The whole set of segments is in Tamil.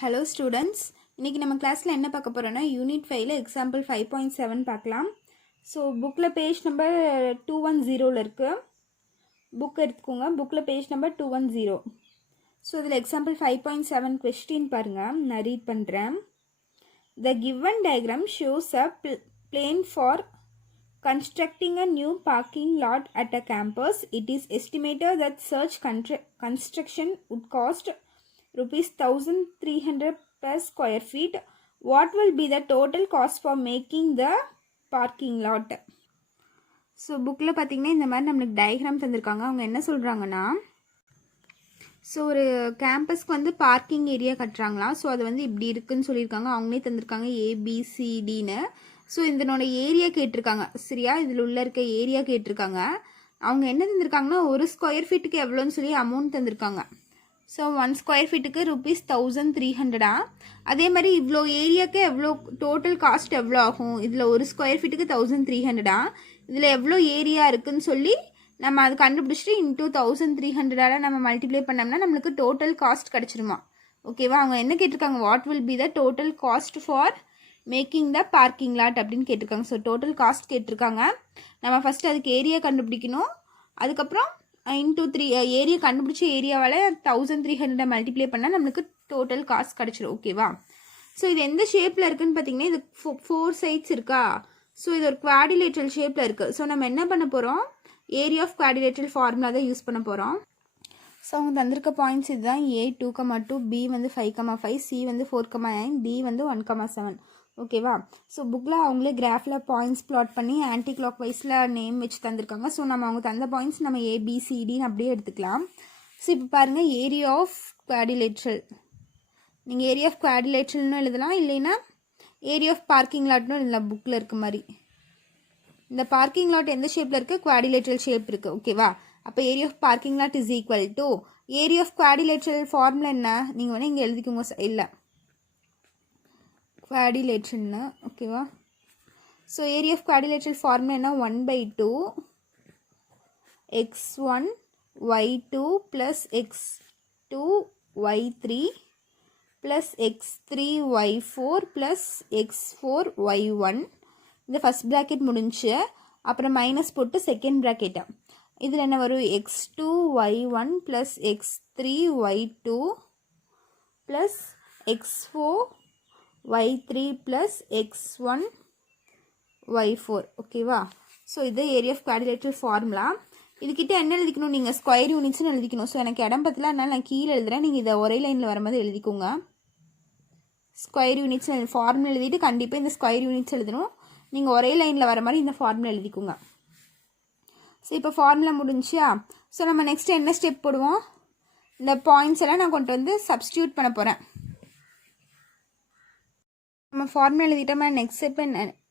ஹலோ ஸ்டூடெண்ட்ஸ், இன்றைக்கி நம்ம கிளாஸில் என்ன பார்க்க போகிறோன்னா யூனிட் 5ல் எக்ஸாம்பிள் 5.7 பார்க்கலாம். ஸோ புக்கில் பேஜ் நம்பர் 210 இருக்குது. புக் எடுத்துக்கோங்க. புக்கில் பேஜ் நம்பர் 210. ஸோ இதில் எக்ஸாம்பிள் 5.7 கொஸ்டின் பாருங்கள், நான் ரீட் பண்ணுறேன். The given diagram shows a plan for constructing a new parking lot at a campus. It is estimated that such construction would cost rupees 1300 per square feet. What will be the total cost for making the parking lot? So புக்கில் பார்த்தீங்கன்னா இந்த மாதிரி நம்மளுக்கு டயக்ராம் தந்திருக்காங்க. அவங்க என்ன சொல்கிறாங்கன்னா, ஸோ ஒரு கேம்பஸ்க்கு வந்து பார்க்கிங் ஏரியா கட்டுறாங்களாம். ஸோ அது வந்து இப்படி இருக்குன்னு சொல்லியிருக்காங்க. அவங்களே தந்திருக்காங்க ஏபிசிடின்னு. ஸோ இதனோட ஏரியா கேட்டிருக்காங்க. சரியா, இதில் உள்ள இருக்க ஏரியா கேட்டிருக்காங்க. அவங்க என்ன தந்திருக்காங்கன்னா, ஒரு ஸ்கொயர் ஃபீட்டுக்கு எவ்வளோன்னு சொல்லி அமௌண்ட் தந்திருக்காங்க. ஸோ 1 ஸ்கொயர் ஃபீட்டுக்கு rupees 1300. அதே மாதிரி இவ்வளோ ஏரியாவுக்கு எவ்வளோ டோட்டல் காஸ்ட் எவ்வளோ ஆகும், இதில் ஒரு ஸ்கொயர் ஃபீட்டுக்கு 1300. இதில் எவ்வளோ ஏரியா இருக்குதுன்னு சொல்லி நம்ம அது கண்டுபிடிச்சிட்டு இன்டூ 1300 நம்ம மல்டிப்ளை பண்ணோம்னா நம்மளுக்கு டோட்டல் காஸ்ட் கிடச்சிருமா. ஓகேவா, அவங்க என்ன கேட்டிருக்காங்க, what will be the total cost for making the parking lot அப்படின்னு கேட்டிருக்காங்க. ஸோ டோட்டல் காஸ்ட் கேட்டிருக்காங்க. நம்ம ஃபஸ்ட்டு அதுக்கு ஏரியா கண்டுபிடிக்கணும். அதுக்கப்புறம் இன்டூ 3 ஏரியா கண்டுபிடிச்ச ஏரியாவால் 1300 மல்டிப்ளை பண்ணால் நம்மளுக்கு டோட்டல் காஸ்ட் கிடச்சிரும். ஓகேவா, ஸோ இது எந்த ஷேப்பில் இருக்குதுன்னு பார்த்தீங்கன்னா, இது 4 சைட்ஸ் இருக்கா. ஸோ இது ஒரு குவாடிலேட்ரல் ஷேப்பில் இருக்குது. ஸோ நம்ம என்ன பண்ண போகிறோம், ஏரியா ஆஃப் குவாடிலேட்ரல் ஃபார்முலா தான் யூஸ் பண்ண போகிறோம். ஸோ அவங்க தந்திருக்க பாயிண்ட்ஸ் இதுதான். A 2,2, B வந்து 5,5, C வந்து 4,9, D வந்து 1,7. ஓகேவா, ஸோ புக்கில் அவங்களே கிராஃபில் பாயிண்ட்ஸ் ப்ளாட் பண்ணி ஆன்டி கிளாக் வைஸில் நேம் வச்சு தந்திருக்காங்க. ஸோ நம்ம அவங்க தந்த பாயிண்ட்ஸ் நம்ம ABCDன்னு அப்படியே எடுத்துக்கலாம். ஸோ இப்போ பாருங்கள், ஏரியா ஆஃப் குவாடிலேட்ரல், நீங்கள் ஏரியா ஆஃப் குவாடிலேட்ரல்னு எழுதலாம், இல்லைன்னா ஏரியா ஆஃப் பார்க்கிங் லாட்னு எழுதலாம். புக்கில் இருக்க மாதிரி இந்த பார்க்கிங் லாட் எந்த ஷேப்பில் இருக்குது, குவாடிலேட்ரல் ஷேப் இருக்குது. ஓகேவா, அப்போ area of parking lot is equal to area of quadrilateral formula என்ன, நீங்கள் வேணால் இங்கே எழுதிக்கோங்க. இல்லை, குவாடிலேட்ரல்னு. ஓகேவா, so area of quadrilateral formula என்ன, 1/2 x1 y2 plus x2 y3 plus x3 y4 plus x4 y1. இந்த ஃபஸ்ட் ப்ராக்கெட் முடிஞ்சு அப்புறம் மைனஸ் போட்டு செகண்ட் ப்ராக்கெட்டை, இதில் என்ன வரும், x2 y1 plus x3 y2 plus x4 y3 plus x1 y4. ஓகேவா, ஸோ இது ஏரியா ஆஃப் குவாடிலேட்ரல் ஃபார்முலா. இதுக்கிட்ட என்ன எழுதிக்கணும், நீங்கள் ஸ்கொயர் யூனிட்ஸ்னு எழுதிக்கணும். ஸோ எனக்கு இடம் பத்தல, அதனால் நான் கீழே எழுதுகிறேன். நீங்கள் இதை ஒரே லைனில் வரும்போது எழுதிக்கோங்க. ஸ்கொயர் யூனிட்ஸ் ஃபார்முலா எழுதிட்டு கண்டிப்பாக இந்த ஸ்கொயர் யூனிட்ஸ் எழுதணும். நீங்கள் ஒரே லைனில் வர மாதிரி இந்த ஃபார்முலா எழுதிக்கோங்க. ஸோ இப்போ ஃபார்முலா முடிஞ்சியா. ஸோ நம்ம நெக்ஸ்ட் என்ன ஸ்டெப் போடுவோம், இந்த பாயிண்ட்ஸ் எல்லாம் நான் கொண்டு வந்து சப்ஸ்டியூட் பண்ண போகிறேன். நம்ம ஃபார்முலா எழுதிட்டோமா,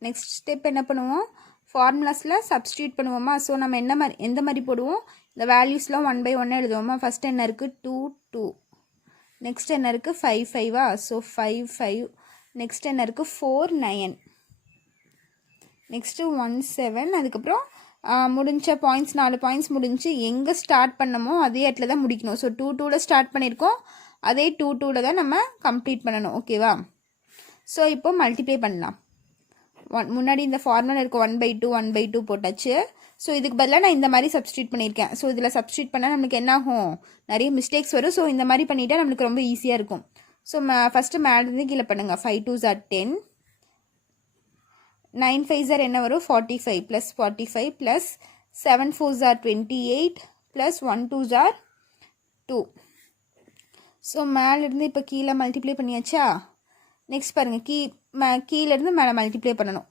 நெக்ஸ்ட் ஸ்டெப் என்ன பண்ணுவோம், ஃபார்முலாஸில் சப்ஸ்டியூட் பண்ணுவோமா. ஸோ நம்ம எந்த மாதிரி போடுவோம், இந்த வேல்யூஸ்லாம் 1/1 எழுதுவோமா. ஃபஸ்ட் என்ன இருக்குது, 2 2, நெக்ஸ்ட் என்ன இருக்குது 5 5. ஸோ 5 5, நெக்ஸ்ட் என்ன இருக்குது 4 9, நெக்ஸ்ட்டு 1 7. அதுக்கப்புறம் முடிஞ்ச பாயிண்ட்ஸ் 4 பாயிண்ட்ஸ் முடிஞ்சு எங்கே ஸ்டார்ட் பண்ணமோ அதே இடத்துல தான் முடிக்கணும். ஸோ 2 2ல் ஸ்டார்ட் பண்ணியிருக்கோம், அதே 2 2ல் தான் நம்ம கம்ப்ளீட் பண்ணணும். ஓகேவா, ஸோ இப்போ மல்டிப்ளை பண்ணலாம். முன்னாடி இந்த ஃபார்முலா இருக்குது 1/2 1/2 போட்டாச்சு. ஸோ இதுக்கு பதிலாக நான் இந்த மாதிரி சப்ஸ்டியூட் பண்ணியிருக்கேன். ஸோ இதில் சப்ஸ்டியூட் பண்ணால் நம்மளுக்கு என்ன ஆகும், நிறைய மிஸ்டேக்ஸ் வரும். ஸோ இந்த மாதிரி பண்ணிவிட்டால் நம்மளுக்கு ரொம்ப ஈஸியாக இருக்கும். ஸோ ஃபஸ்ட்டு மேலேருந்து கீழே பண்ணுங்கள். 5 2s are 10, 9 5s are என்ன வரும் 45 plus 45 plus 7 4s are 28 plus 1 2s are 2. So மேலேருந்து இப்போ கீழே மல்டிப்ளை பண்ணியாச்சா. நெக்ஸ்ட் பாருங்கள், கீழேருந்து மேலே மல்டிப்ளை பண்ணணும்.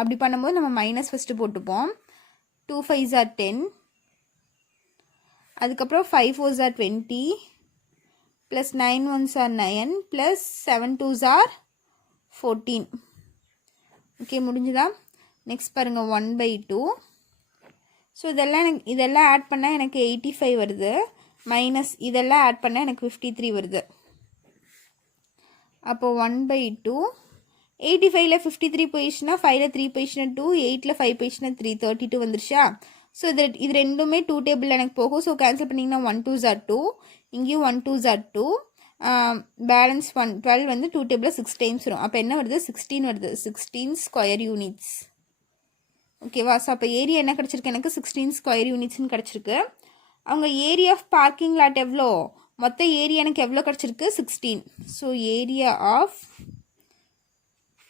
அப்படி பண்ணும்போது நம்ம மைனஸ் ஃபஸ்ட்டு போட்டுப்போம். 2 5s are 10, அதுக்கப்புறம் 5 4s are 20 plus 9 1s are 9 plus 7 2s are 14. Okay, முடிஞ்சுதா. நெக்ஸ்ட் பாருங்கள் 1/2. ஸோ இதெல்லாம் ஆட் பண்ணால் எனக்கு 85 வருது, மைனஸ் இதெல்லாம் ஆட் பண்ணால் எனக்கு 53 வருது. அப்போ 1/2, 85ல் 53 போயிடுச்சுன்னா 5ல் 3 போயிடுச்சுன்னா 2, 8ல் 5 போயிடுச்சுன்னா 3, 32 வந்துருச்சா. ஸோ இது ரெண்டுமே 2 டேபிள் எனக்கு போகும். ஸோ கேன்சல் பண்ணிங்கன்னா 1 2s are 2, இங்கேயும் 1 2s are 2, பேலன்ஸ் 12 வந்து 2 டேபிளில் 6 டைம்ஸ் வரும். அப்போ என்ன வருது? 16 வருது. 16 ஸ்கொயர் யூனிட்ஸ். ஓகேவா? ஸோ அப்போ ஏரியா என்ன கிடச்சிருக்கு? எனக்கு 16 ஸ்கொயர் யூனிட்ஸ்னு கிடச்சிருக்கு. அவங்க ஏரியா ஆஃப் பார்க்கிங் லாட் எவ்வளோ? மொத்த ஏரியா எனக்கு எவ்வளோ கிடச்சிருக்கு? 16. So area of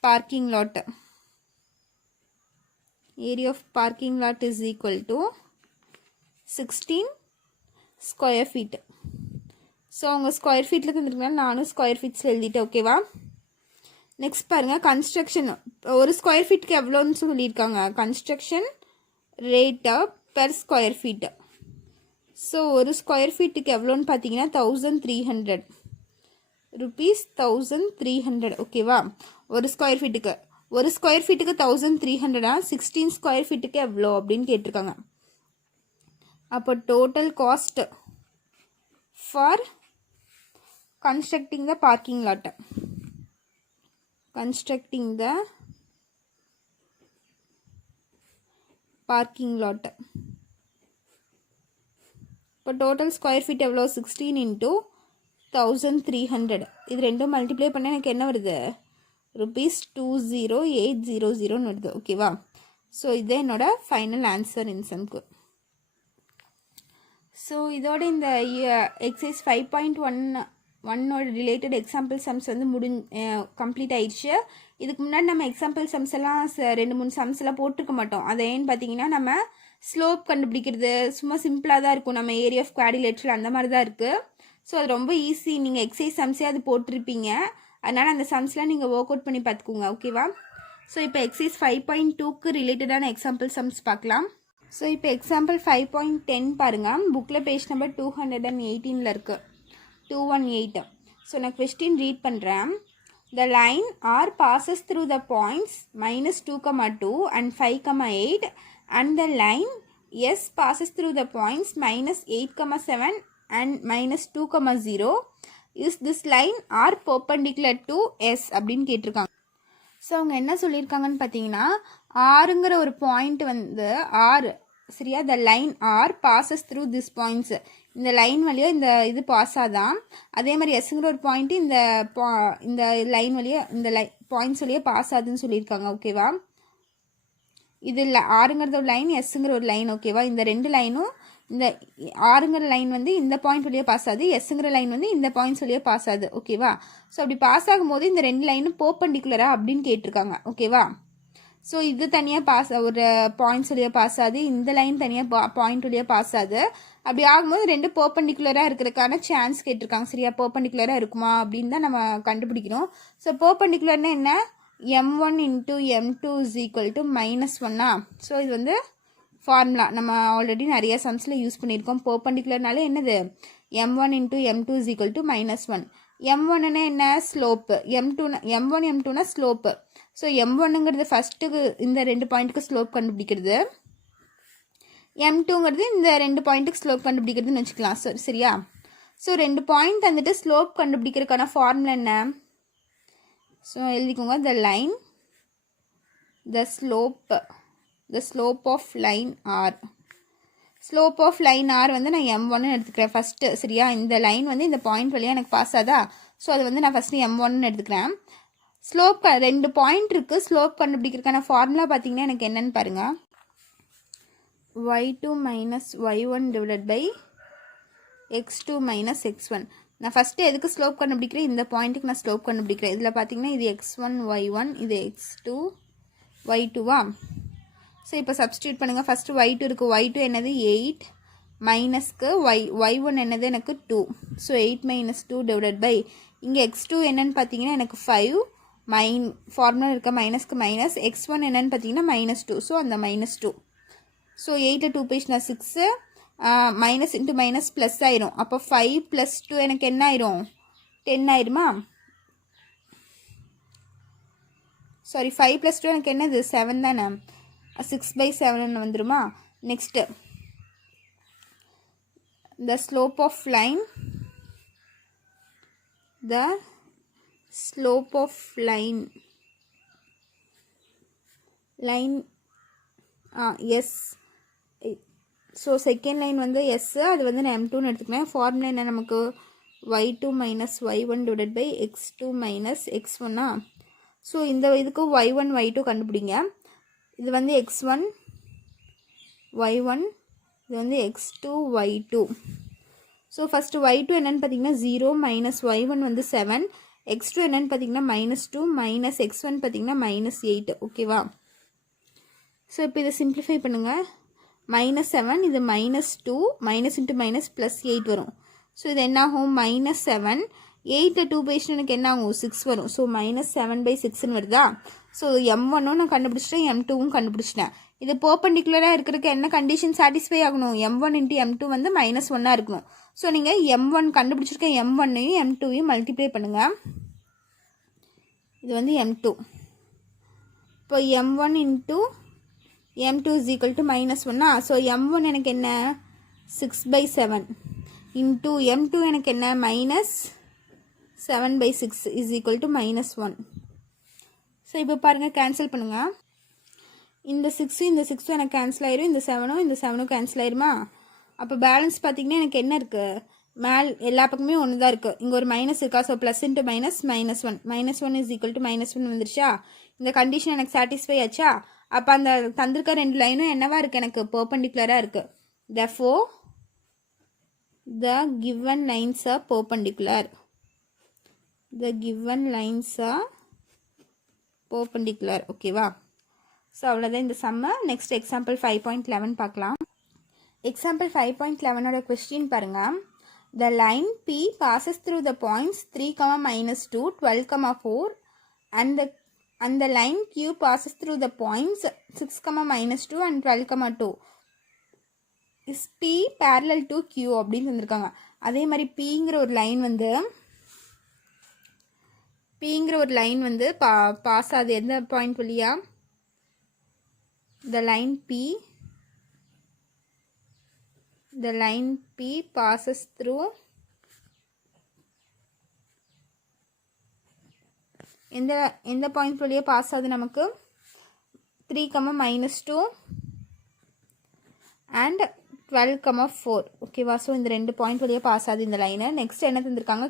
parking lot, area of parking lot is equal to 16 square feet. ஸோ அவங்க ஸ்கொயர் ஃபீட்டில் தந்துருக்கனால நானும் ஸ்கொயர் ஃபீட்ஸில் எழுதிட்டேன். ஓகேவா? நெக்ஸ்ட் பாருங்கள், கன்ஸ்ட்ரக்ஷன் ஒரு ஸ்கொயர் ஃபீட்டுக்கு எவ்வளோன்னு சொல்லியிருக்காங்க. கன்ஸ்ட்ரக்ஷன் ரேட்டா பெர் ஸ்கொயர் ஃபீட்டு. ஸோ ஒரு ஸ்கொயர் ஃபீட்டுக்கு எவ்வளோன்னு பார்த்தீங்கன்னா 1300 ருபீஸ். 1300. ஓகேவா? ஒரு ஸ்கொயர் ஃபீட்டுக்கு 1300. 16 ஸ்கொயர் ஃபீட்டுக்கு எவ்வளோ அப்படின்னு கேட்டிருக்காங்க. அப்போ total cost for constructing the parking lot, constructing the parking lot. இப்போ டோட்டல் ஸ்கொயர் ஃபீட் எவ்வளோ? 16 into 1300. இது ரெண்டும் மல்டிப்ளை பண்ண எனக்கு என்ன வருது? ருபீஸ் 20800 வருது. ஓகேவா? ஸோ இது என்னோட ஃபைனல் ஆன்சர் இன் சம்க்கு. ஸோ இதோட இந்த எக்ஸசைஸ் 5.1 ரிலேட்டட் எக்ஸாம்பிள் சம்ஸ் வந்து கம்ப்ளீட் ஆயிடுச்சு. இதுக்கு முன்னாடி நம்ம எக்ஸாம்பிள் சம்ஸ் எல்லாம் 2-3 சம்ஸ் எல்லாம் போட்டிருக்க மாட்டோம். அதை ஏன்னு பார்த்தீங்கன்னா நம்ம ஸ்லோப் கண்டுபிடிக்கிறது சும்மா சிம்பிளாக தான் இருக்கும். நம்ம ஏரியா ஆஃப் குவாடிலேட்ரல் அந்த மாதிரி தான் இருக்குது. ஸோ அது ரொம்ப ஈஸி. நீங்கள் எக்ஸசைஸ் சம்ஸே அது போட்டிருப்பீங்க. அதனால் அந்த சம்ஸ்லாம் நீங்கள் ஒர்க் அவுட் பண்ணி பார்த்துக்கோங்க. ஓகேவா? ஸோ இப்போ எக்ஸசைஸ் 5.2க்கு ரிலேட்டடான எக்ஸாம்பிள் சம்ஸ் பார்க்கலாம். ஸோ இப்போ எக்ஸாம்பிள் 5.10 பாருங்கள். புக்கில் பேஜ் நம்பர் 218 இருக்குது. 218. ஸோ நான் கொஸ்டின் ரீட் பண்ணுறேன். The line R passes through the points -2, and 5, 8, and the line S passes through the points -8, 7, and -2, 0. Is this line R perpendicular to S அப்படின்னு கேட்டிருக்காங்க. ஸோ அவங்க என்ன சொல்லியிருக்காங்கன்னு பார்த்தீங்கன்னா, ஆறுங்கிற ஒரு பாயிண்ட் வந்து ஆர் சரியா, the line R passes through this points. இந்த லைன் வழியாக இந்த இது பாஸ் ஆதான். அதே மாதிரி எஸ்ங்கிற ஒரு பாயிண்ட்டு இந்த லைன் வழியாக இந்த பாயிண்ட்ஸ் வழியாக பாஸ் ஆகுதுன்னு சொல்லியிருக்காங்க. ஓகேவா? இது இல்லை, ஆறுங்கிறது ஒரு லைன், எஸ்ங்கிற ஒரு லைன். ஓகேவா? இந்த ரெண்டு லைனும், இந்த ஆறுங்கிற லைன் வந்து இந்த பாயிண்ட் வழியாக பாஸ் ஆகுது, எஸ்ங்கிற லைன் வந்து இந்த பாயிண்ட்ஸ் வழியாக பாஸ் ஆகுது. ஓகேவா? ஸோ அப்படி பாஸ் ஆகும்போது இந்த ரெண்டு லைனும் பர்பெண்டிகுலரா அப்படின்னு கேட்டிருக்காங்க. ஓகேவா? ஸோ இது தனியாக ஒரு பாயிண்ட்ஸ் வழியாக பாஸ் ஆகுது, இந்த லைன் தனியாக பாயிண்ட் வழியாக பாஸ் ஆகுது. அப்படி ஆகும்போது ரெண்டு பர்பெண்டிகுலராக இருக்கிறதுக்கான சான்ஸ் கேட்டிருக்காங்க. சரியா? பர்பெண்டிகுலராக இருக்குமா அப்படின்னு தான் நம்ம கண்டுபிடிக்கணும். ஸோ பர்பெண்டிகுலர்னா என்ன? m1 into m2 is equal to -1. So இது வந்து ஃபார்முலா நம்ம ஆல்ரெடி நிறைய சம்ஸில் யூஸ் பண்ணியிருக்கோம். பர்பெண்டிகுலர்னாலே என்னது? m1 into m2 is equal to -1. m1னா என்ன? ஸ்லோப்பு. m1 m2னா ஸ்லோப்பு. ஸோ m1ங்கிறது ஃபஸ்ட்டுக்கு இந்த ரெண்டு பாயிண்ட்டுக்கு ஸ்லோப் கண்டுபிடிக்கிறது, m2ங்கிறது இந்த ரெண்டு பாயிண்ட்டுக்கு ஸ்லோப் கண்டுபிடிக்கிறதுன்னு வச்சுக்கலாம். சரியா? ஸோ ரெண்டு பாயிண்ட் வந்துட்டு ஸ்லோப் கண்டுபிடிக்கிறதுக்கான ஃபார்முலா என்ன? ஸோ எழுதிக்கோங்க. The line, the slope of line R. Slope of line R வந்து நான் m1ன்னு எடுத்துக்கிறேன் ஃபஸ்ட்டு. சரியா? இந்த லைன் வந்து இந்த பாயிண்ட் வழியாக எனக்கு பாஸ் ஆதா. ஸோ அது வந்து நான் ஃபஸ்ட்டு m1ன்னு எடுத்துக்கிறேன். ஸ்லோப் ரெண்டு பாயிண்ட் இருக்குது. ஸ்லோப் கண்டுபிடிக்கிறதுக்கான ஃபார்முலா பார்த்தீங்கன்னா எனக்கு என்னென்னு பாருங்கள். y2 minus y1 divided by x2 minus x1. நான் ஃபஸ்ட்டு எதுக்கு ஸ்லோப் கண்டுபிடிக்கிறேன்? இந்த பாயிண்ட்டுக்கு நான் ஸ்லோப் கண்டுபிடிக்கிறேன். இதில் பார்த்தீங்கன்னா இது x1 y1, இது x2 y2வா. ஸோ இப்போ சப்ஸ்டியூட் பண்ணுங்கள். ஃபஸ்ட்டு y2 இருக்குது. y2 என்னது? 8 மைனஸ்க்கு y1 என்னது? எனக்கு 2. ஸோ 8 minus 2 divided by இங்கே x2 என்னன்னு பார்த்தீங்கன்னா எனக்கு 5 ஃபார்முலா இருக்க மைனஸ்க்கு மைனஸ். x1 என்னன்னு பார்த்தீங்கன்னா -2. ஸோ அந்த -2. So 8 2 பேஜ்னா 6, minus into minus plus ஆயிரும். அப்போ 5 + 2 எனக்கு என்ன ஆயிரும்? 10 ஆயிருமா? சாரி, 5 + 2 எனக்கு என்னது? 7 தானே. 6/7 வந்துருமா? Next the slope of line, S. So second line வந்து எஸ், அது வந்து நான் m2ன்னு எடுத்துக்கிறேன். ஃபார்முலா என்ன நமக்கு? y2 minus y1 divided by x2 minus x1. So இந்த இதுக்கு y1 y2 கண்டுபிடிங்க. இது வந்து x1 y1, இது வந்து x2 y2. So first y2 என்னென்னு பார்த்தீங்கன்னா 0 மைனஸ் y1 வந்து 7, x2 என்னென்னு பார்த்தீங்கன்னா -2 மைனஸ் x1 பார்த்தீங்கன்னா -8. ஓகேவா? ஸோ இப்போ இதை சிம்பிளிஃபை பண்ணுங்கள். -7 இது -2 மைனஸ் இன்ட்டு மைனஸ் ப்ளஸ் 8 வரும். ஸோ இது என்ன ஆகும்? -7 8ல் 2 போயிடுச்சுன்னா எனக்கு என்ன ஆகும்? 6 வரும். ஸோ -7/6ன்னு வருதா? ஸோ m1ம் நான் கண்டுபிடிச்சிட்டேன், m2வும் கண்டுபிடிச்சிட்டேன். இது பர்பெண்டிகுலராக இருக்கிறதுக்கு என்ன கண்டிஷன் சாட்டிஸ்ஃபை ஆகணும்? m1 இன்ட்டு m2 வந்து -1 இருக்கணும். ஸோ நீங்கள் m1 கண்டுபிடிச்சிருக்க m1ஐயும் m2ஐயும் மல்டிப்ளை பண்ணுங்கள். இது வந்து m2. இப்போ m1 into m2 is equal to -1. So m1 எனக்கு என்ன? 6/7 இன்ட்டு m2 எனக்கு என்ன? -7/6 is equal to -1. ஸோ இப்போ பாருங்கள், கேன்சல் பண்ணுங்கள். இந்த 6 இந்த 6 எனக்கு கேன்சல் ஆயிரும், இந்த 7ம் இந்த 7ம் கேன்சல் ஆயிருமா? அப்போ பேலன்ஸ் பார்த்தீங்கன்னா எனக்கு என்ன இருக்குது? எல்லா பக்கமே ஒன்று தான் இருக்குது. இங்கே ஒரு மைனஸ் இருக்கா? So plus into minus -1. -1 is equal to -1 வந்துருச்சா? இந்த கண்டிஷன் எனக்கு சாட்டிஸ்ஃபை ஆச்சா? அப்போ அந்த தந்திருக்க 2 லைனும் என்னவா இருக்குது? எனக்கு பர்பெண்டிகுலராக இருக்குது. therefore the given lines are perpendicular. The given lines are perpendicular. ஓகேவா? ஸோ அவ்வளோதான் இந்த சம்மு. நெக்ஸ்ட் எக்ஸாம்பிள் 5.11 பார்க்கலாம். எக்ஸாம்பிள் 5.11ஓட கொஸ்டின் பாருங்கள். The line P passes through the points 3, -2, 12, 4 and the line Q passes through the points 6, -2 and 12, 2. Is P parallel to Q அப்படின்னு வந்திருக்காங்க. அதே மாதிரி Pங்கிற ஒரு லைன் வந்து பாஸ் ஆகுது எந்த பாயிண்ட் வழியா? The line P passes through எந்த பாயிண்ட் வழியா பாஸ் ஆகுது நமக்கு? 3, -2 and 12, 4. ஓகேவா? ஸோ இந்த 2 பாயிண்ட் வழியா பாஸ் ஆகுது இந்த லைனு. நெக்ஸ்ட் என்ன தந்திருக்காங்க?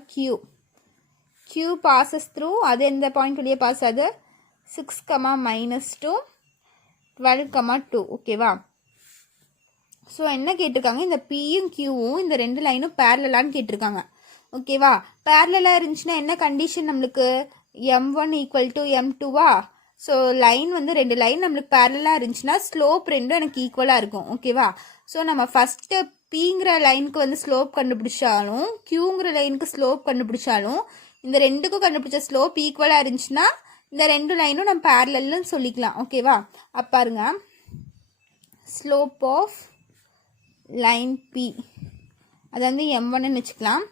Q passes through, அது எந்த பாயிண்ட் வழியா பாஸ் ஆகுது? 6, -2 12, 2. ஓகேவா? ஸோ என்ன கேட்டிருக்காங்க? இந்த பியும் கியூவும் இந்த 2 லைனும் பேரலான்னு கேட்டிருக்காங்க. ஓகேவா? பேரலாக இருந்துச்சுன்னா என்ன கண்டிஷன் நம்மளுக்கு? m1 = m2வா? ஸோ லைன் வந்து 2 லைன் நம்மளுக்கு பேரலாக இருந்துச்சுன்னா ஸ்லோப் ரெண்டும் எனக்கு ஈக்குவலாக இருக்கும். ஓகேவா? ஸோ நம்ம ஃபஸ்ட்டு பிங்கிற லைனுக்கு வந்து ஸ்லோப் கண்டுபிடிச்சாலும் கியூங்கிற லைனுக்கு ஸ்லோப் கண்டுபிடிச்சாலும் இந்த 2க்கும் கண்டுபிடிச்ச ஸ்லோப் ஈக்குவலாக இருந்துச்சுன்னா இந்த 2 லைனும் நம்ம பேரலல்னு சொல்லிக்கலாம். ஓகேவா? அப்போ பாருங்க, ஸ்லோப் ஆஃப் லைன் P அது வந்து m1ன்னு வச்சுக்கலாம்.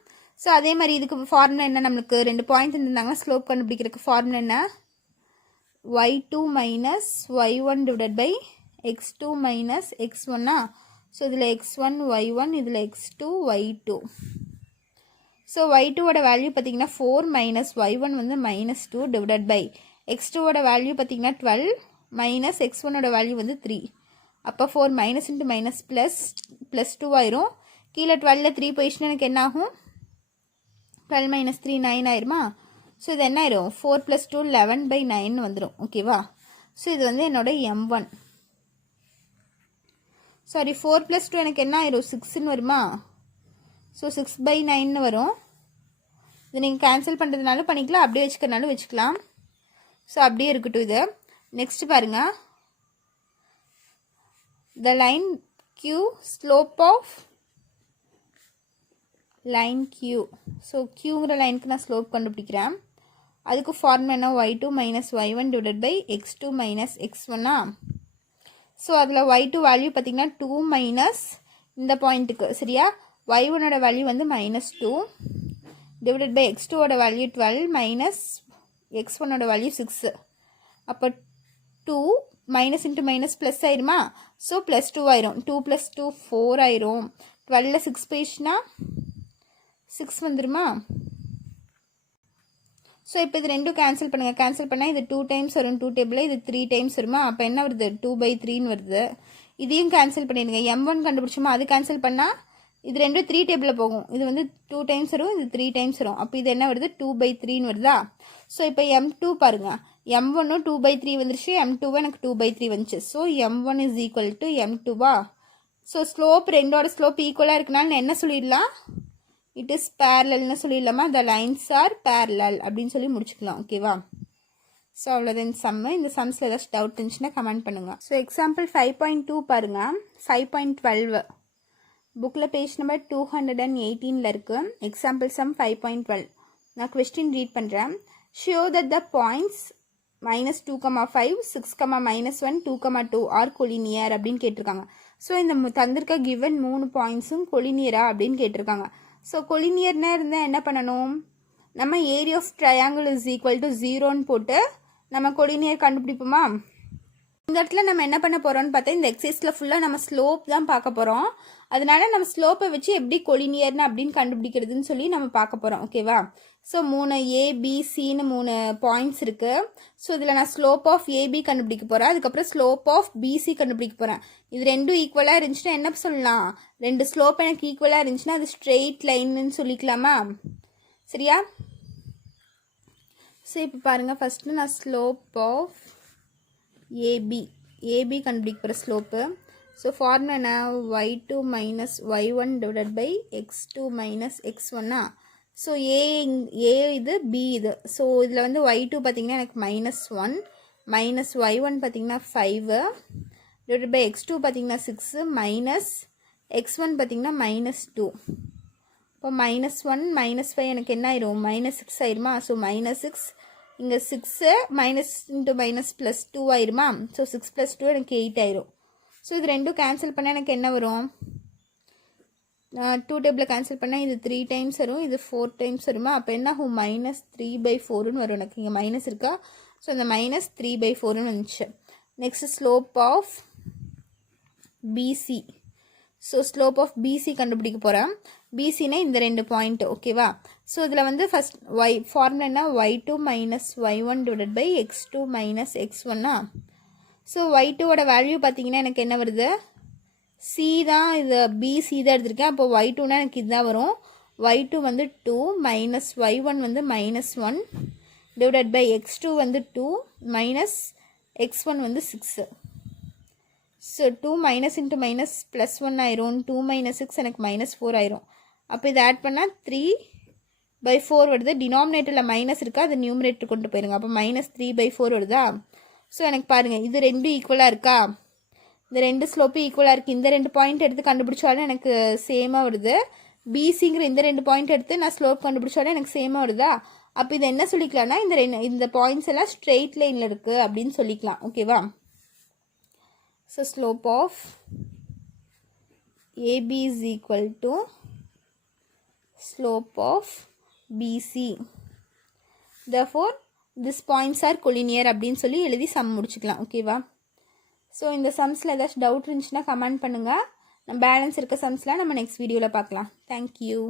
ஸோ அதே மாதிரி இதுக்கு ஃபார்முலா என்ன? நம்மளுக்கு 2 பாயிண்ட் இருந்தாங்கன்னா ஸ்லோப் கண்டுபிடிக்கிறதுக்கு ஃபார்முலா என்ன? y2 minus y1 divided by x2 minus x1. So இதில் x1 y1, இதில் x2 y2. ஸோ y2ஓட வேல்யூ பார்த்தீங்கன்னா 4 மைனஸ் y1 வந்து -2 டிவைடட் பை x2ஓட வேல்யூ பார்த்தீங்கன்னா 12 மைனஸ் x1ஓட வேல்யூ வந்து 3. அப்போ 4 மைனஸ் இன்ட்டு மைனஸ் ப்ளஸ் 2 ஆயிரும். கீழே 12ல் 3 போயிடுச்சுன்னா எனக்கு என்ன ஆகும்? 12 - 3 9 ஆயிருமா? ஸோ இது என்ன ஆயிரும்? 4 + 2 11/9 வந்துடும். ஓகேவா? ஸோ இது வந்து என்னோட m1. சாரி, 4 + 2 எனக்கு என்ன ஆயிரும்? 6ன்னு வருமா? ஸோ 6/9 வரும். இது நீங்கள் கேன்சல் பண்ணுறதுனாலும் பண்ணிக்கலாம், அப்படியே வச்சுக்கிறனாலும் வச்சுக்கலாம். ஸோ அப்படியே இருக்கட்டும் இது. நெக்ஸ்ட் பாருங்கள், the line Q, slope of line Q. So Qங்கிற லைனுக்கு நான் ஸ்லோப் கண்டுபிடிக்கிறேன். அதுக்கு ஃபார்முலா என்ன? y2 minus y1 divided by x2 minus x1. So அதில் y2 வேல்யூ பார்த்தீங்கன்னா 2 மைனஸ் இந்த பாயிண்ட்டுக்கு, சரியா? y1ஓட வேல்யூ வந்து -2 டிவைடட் பை x2ஓட வேல்யூ 12 மைனஸ் x1ஓட வேல்யூ 6. அப்போ 2 மைனஸ் இன்ட்டு மைனஸ் ப்ளஸ் ஆயிருமா? ஸோ +2 ஆயிரும். 2 + 2 4 ஆயிரும். 12ல் 6 போயிடுச்சுன்னா 6 வந்துருமா? ஸோ இப்போ இது ரெண்டும் கேன்சல் பண்ணுங்கள். கேன்சல் பண்ணால் இது 2 டைம்ஸ் வரும் 2 டேபிளில், இது 3 டைம்ஸ் வருமா? அப்போ என்ன வருது? 2/3ன்னு வருது. இதையும் கேன்சல் பண்ணிடுங்க. m1 கண்டுபிடிச்சோமா, அது கேன்சல் பண்ணால் இது ரெண்டும் 3 டேபிளில் போகும். இது வந்து 2 டைம்ஸ் வரும், இது 3 டைம்ஸ் வரும். அப்போ இது என்ன வருது, 2/3ன்னு வருதா. ஸோ இப்போ M2 பாருங்கள், M1 2/3 வந்துருச்சு, M2 எனக்கு 2/3 வந்துச்சு. So M1 is equal to M2வா. ஸோ ஸ்லோப் ரெண்டோட ஸ்லோப் ஈக்குவலாக இருக்குனால நான் என்ன சொல்லிடலாம், இட் இஸ் பேரலல்னு சொல்லிடலாமா. த லைன்ஸ் ஆர் பேரலல் அப்படின்னு சொல்லி முடிச்சுக்கலாம். ஓகேவா. ஸோ அவ்வளோதான் சம்மு. இந்த சம்ஸில் ஏதாச்சும் டவுட் இருந்துச்சுன்னா கமெண்ட் பண்ணுங்கள். ஸோ எக்ஸாம்பிள் 5.2 பாருங்கள். 5.12 புக்கில் பேஜ் நம்பர் 218 இருக்குது. Example sum 5.12. நான் கொஸ்டின் ரீட் பண்ணுறேன். Show that the points -2,5, 6,-1, 2,2 are collinear அப்படின்னு கேட்டிருக்காங்க. ஸோ இந்த தந்திருக்க கிவன் 3 பாயிண்ட்ஸும் கொலினியரா அப்படின்னு கேட்டிருக்காங்க. ஸோ கொலினியர்னா இருந்தால் என்ன பண்ணணும், நம்ம area of triangle is equal to 0ன்னு போட்டு நம்ம கொலினியர் கண்டுபிடிப்போமா. இந்த இடத்துல நம்ம என்ன பண்ண போகிறோம்னு பார்த்தா, இந்த எக்ஸசைஸில் ஃபுல்லாக நம்ம ஸ்லோப் தான் பார்க்க போகிறோம். அதனால நம்ம ஸ்லோப்பை வச்சு எப்படி கொலினியர்னு அப்படின்னு கண்டுபிடிக்கிறதுன்னு சொல்லி நம்ம பார்க்க போகிறோம். ஓகேவா. ஸோ 3 ABCன்னு 3 பாயிண்ட்ஸ் இருக்குது. ஸோ இதில் நான் ஸ்லோப் ஆஃப் AB கண்டுபிடிக்க போகிறேன், அதுக்கப்புறம் ஸ்லோப் ஆஃப் BC கண்டுபிடிக்க போகிறேன். இது ரெண்டும் ஈக்குவலாக இருந்துச்சுன்னா என்ன சொல்லலாம், ரெண்டு ஸ்லோப் எனக்கு ஈக்குவலாக இருந்துச்சுன்னா அது ஸ்ட்ரெயிட் லைன்னு சொல்லிக்கலாமா. சரியா. ஸோ இப்போ பாருங்கள், ஃபஸ்ட்டு நான் ஸ்லோப் ஆஃப் AB கண்டுபிடிக்க போகிற ஸ்லோப்பு. ஸோ ஃபார்முலா என்ன, y2 - y1 divided by x2 - x1. So ஏ இது B இது. ஸோ இதில் வந்து y2 பார்த்திங்கன்னா எனக்கு -1 -y1 பார்த்திங்கன்னா 5 டிவைடட் பை x2 பார்த்திங்கன்னா 6 மைனஸ் x1 பார்த்திங்கன்னா -2. இப்போ -1 -5 எனக்கு என்ன ஆயிரும், -6 ஆயிருமா. ஸோ -6 இங்கே 6 மைனஸ் இன்ட்டு மைனஸ் ப்ளஸ் 2 ஆயிருமா. ஸோ 6 + 2 எனக்கு 8 ஆயிரும். ஸோ இது ரெண்டும் கேன்சல் பண்ணால் எனக்கு என்ன வரும், 2 டேபிளில் கேன்சல் பண்ணால் இது 3 டைம்ஸ் வரும், இது 4 டைம்ஸ் வருமா. அப்போ என்ன ஆகும், -3/4ன்னு வரும். எனக்கு இங்கே மைனஸ் இருக்கா. ஸோ இந்த -3/4ன்னு வந்துச்சு. Next slope of BC. So slope of BC கண்டுபிடிக்க போகிறேன். BCனா இந்த 2 பாயிண்ட். ஓகேவா. ஸோ இதில் வந்து ஃபஸ்ட் ஃபார்முலா என்ன, y2 - y1 divided by x2 - x1. So y2ஓட வேல்யூ பார்த்தீங்கன்னா எனக்கு என்ன வருது, C தான், இது BC தான் எடுத்திருக்கேன். அப்போ y2னா எனக்கு இதுதான் வரும். y2 வந்து 2 மைனஸ் y1 வந்து -1 டிவைடட் பை x2 வந்து 2 மைனஸ் x1 வந்து 6. So 2 minus into minus plus 1 ஆயிரும். 2 - 6 எனக்கு -4 ஆயிரும். அப்போ இதை ஆட் பண்ணால் 3/4 வருது. டினாமினேட்டரில் மைனஸ் இருக்கா, அது நியூமரேட்டர் கொண்டு போயிருங்க. அப்போ -3/4 வருதா. ஸோ எனக்கு பாருங்கள், இது ரெண்டும் ஈக்குவலாக இருக்கா, இந்த ரெண்டு ஸ்லோப்பு ஈக்குவலாக இருக்குது. இந்த 2 பாயிண்ட் எடுத்து கண்டுபிடிச்சாலும் எனக்கு சேமாக வருது. BCங்கிற இந்த 2 பாயிண்ட் எடுத்து நான் ஸ்லோப் கண்டுபிடிச்சாலும் எனக்கு சேமாக வருதா. அப்போ இதை என்ன சொல்லிக்கலாம்னா, இந்த பாயிண்ட்ஸ் எல்லாம் ஸ்ட்ரெயிட் லைனில் இருக்குது அப்படின்னு சொல்லிக்கலாம். ஓகேவா. So slope of AB is equal to slope of BC. Therefore, these points are collinear அப்படின்னு சொல்லி எழுதி சம் முடிச்சுக்கலாம். ஓகேவா. ஸோ இந்த சம்ஸில் ஏதாச்சும் டவுட் இருந்துச்சுன்னா கமெண்ட் பண்ணுங்கள். நம்ம பேலன்ஸ் இருக்க சம்ஸ்லாம் நம்ம நெக்ஸ்ட் வீடியோவில் பார்க்கலாம். தேங்க்யூ.